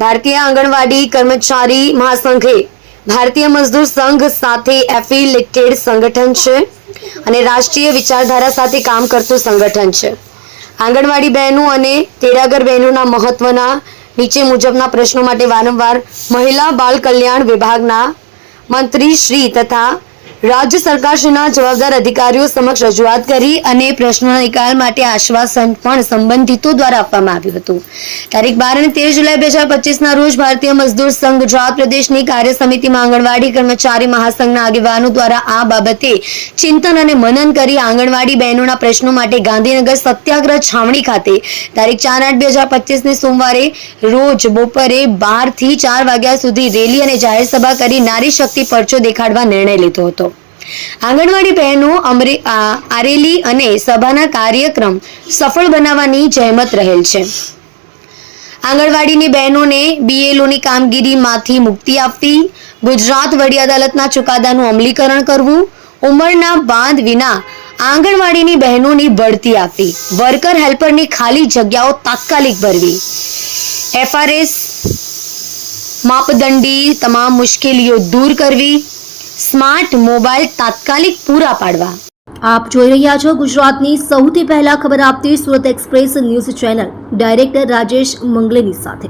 ભારતીય આંગણવાડી કર્મચારી મહાસંઘે ભારતીય મજદૂર સંઘ સાથે એફિલિએટેડ સંગઠન છે અને રાષ્ટ્રીય વિચારધારા સાથે કામ કરતું સંગઠન છે। આંગણવાડી બહેનો અને તેડાગર બહેનોના મહત્વના નીચે મુજબના પ્રશ્નો માટે વારંવાર મહિલા બાળ કલ્યાણ વિભાગના મંત્રી શ્રી તથા રાજ્ય સરકારશ્રીના જવાબદાર અધિકારીઓ સમક્ષ રજૂઆત કરી અને પ્રશ્નોના નિકાલ માટે આશ્વાસન પણ સંબંધિતો દ્વારા આપવામાં આવ્યું હતું। તારીખ 12 અને 13 જુલાઈ 2025ના રોજ ભારતીય મજદૂર સંઘ ગુજરાત પ્રદેશની કાર્ય સમિતિમાં આંગણવાડી કર્મચારી મહાસંઘના આગેવાનો દ્વારા આ બાબતે ચિંતન અને મનન કરી આંગણવાડી બહેનોના પ્રશ્નો માટે ગાંધીનગર સત્યાગ્રહ છાવણી ખાતે તારીખ 4/8/2025ને સોમવારે રોજ બપોરે 12 થી 4 વાગ્યા સુધી રેલી અને જાહેર સભા કરી નારી શક્તિ પરચો દેખાડવા નિર્ણય લીધો હતો। આંગણવાડી બહેનો આરેલી અને સભાના કાર્યક્રમ સફળ બનાવવાની જહેમત રહેલ છે। આંગણવાડીની બહેનોને બીએલઓની કામગીરીમાંથી મુક્તિ આપવી, ગુજરાત વડી અદાલતના ચુકાદાનું અમલીકરણ કરવું, ઉંમરના બાંધ વિના આંગણવાડીની બહેનોની બઢતી આપવી, વર્કર હેલ્પરની ખાલી જગ્યાઓ તાત્કાલિક ભરવી, એફઆરએસ માપદંડી તમામ મુશ્કેલીઓ દૂર કરવી, સ્માર્ટ મોબાઈલ તાત્કાલિક પૂરા પાડવા। આપ જોઈ રહ્યા છો ગુજરાતની સૌથી પહેલા ખબર આપતી Surat express news channel director Rajesh મંગલેની સાથે।